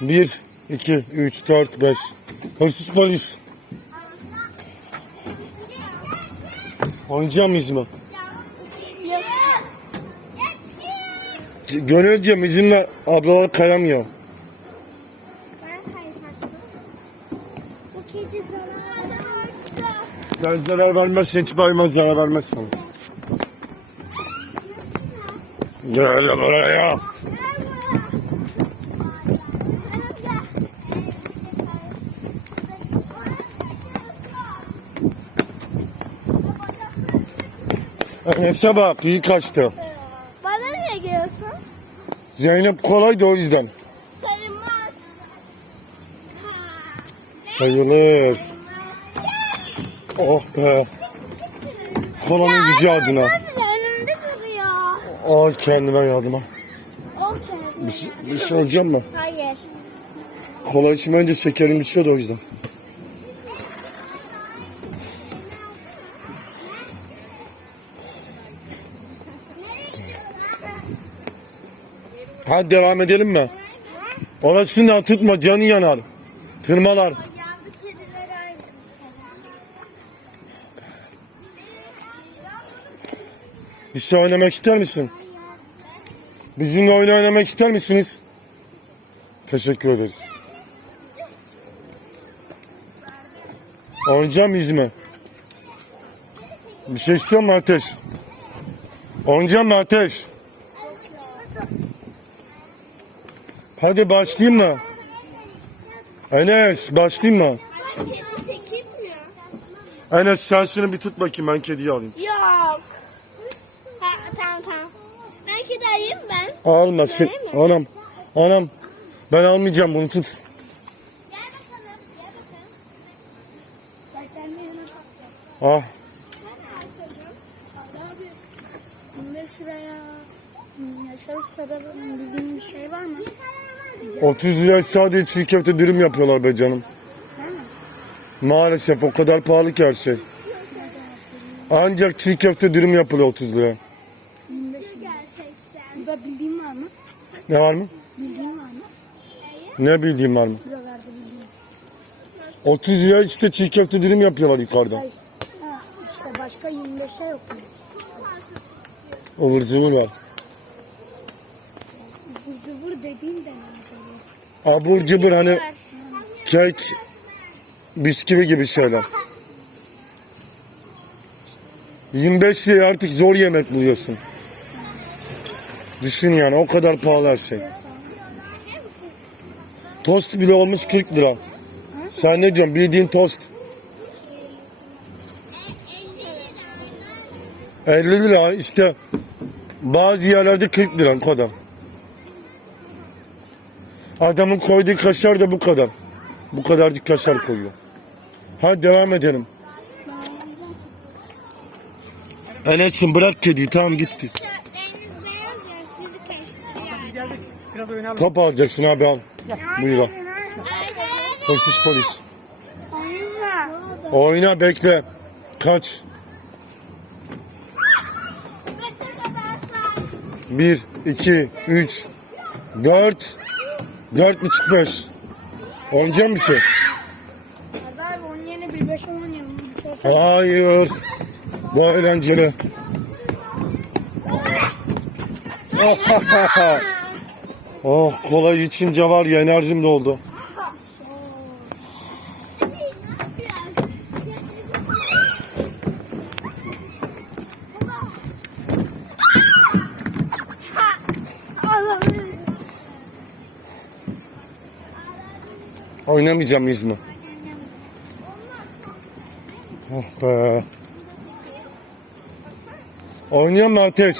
Bir, iki, üç, dört, beş. Hırsız polis. Oynayacağım mı? Gönülcüm izinle ablalar kayamıyor. Sen zarar vermezsen hiç vermez zarar vermez sana. Gel buraya. Enes'e bak iyi kaçtı. Bana niye geliyorsun? Zeynep kolaydı o yüzden. Sayılmaz. Sayılır. Oh be. Kolanın gücü adına. Önümde duruyor. Al kendime yardıma. Okey. Bir şey, bir şey olacak mı? Hayır. Kola içime önce şekerim düşüyordu o yüzden. Hadi devam edelim mi? Orasından tutma canı yanar. Tırmalar. Bir şey oynamak ister misin? Bizimle oyun oynamak ister misiniz? Teşekkür ederiz. Oynayacağım mı? Bir şey istiyor mu Ateş? Oynayacağım mı Ateş? Hadi başlayayım mı? Enes başlayayım mı? Ben kedi çekeyim mi? Enes sen şunu bir tut bakayım ben kediyi alayım. Yok. Ha, tamam tamam. Ben kedi alayım ben. Almasın. Vereyim mi? Anam. Anam. Ben almayacağım bunu tut. Gel bakalım. Gel bakalım. Gel sen de yanına kalk. Ah. Bunları şuraya. Yaşar Usta'da bizim bir şey var mı? 30 lira sadece çiğ köfte dürüm yapıyorlar be canım. Maalesef o kadar pahalı ki her şey. Ancak çiğ köfte dürüm yapılıyor 30 lira. Burada bildiğin var mı? Ne var mı? Bildiğin var mı? Ne bildiğim var mı? Buralarda bildiğin. 30 lira işte çiğ köfte dürüm yapıyorlar yukarıda. Ha, işte başka 25'e yok mu? Ivır zıvır var. Bu zıvır dediğin de ne? Abur cubur hani kek, bisküvi gibi şeyler. 25 liraya artık zor yemek buluyorsun. Düşün yani o kadar pahalı her şey. Tost bile olmuş 40 lira. Sen ne diyorsun bildiğin tost. 50 lira işte bazı yerlerde 40 lira kadar. Adamın koyduğu kaşar da bu kadar. Bu kadarcık kaşar koyuyor. Hadi devam edelim. Enes'im bırak kediyi tamam gitti. Biraz oynayalım. Top alacaksın abi al. Buyur al. Hırsız polis. Oyna. Oyna bekle. Kaç. Mesela ben sen. 1, 2, 3, 4, 4 buçuk 5. Oynayacak bir şey? Abi onun yerine bir beş on oynayalım. Şey Hayır. Bu eğlenceli. oh kolay içince var ya enerjim doldu. Oynamayacağım mı? Oh be. Oynayan mı Ateş?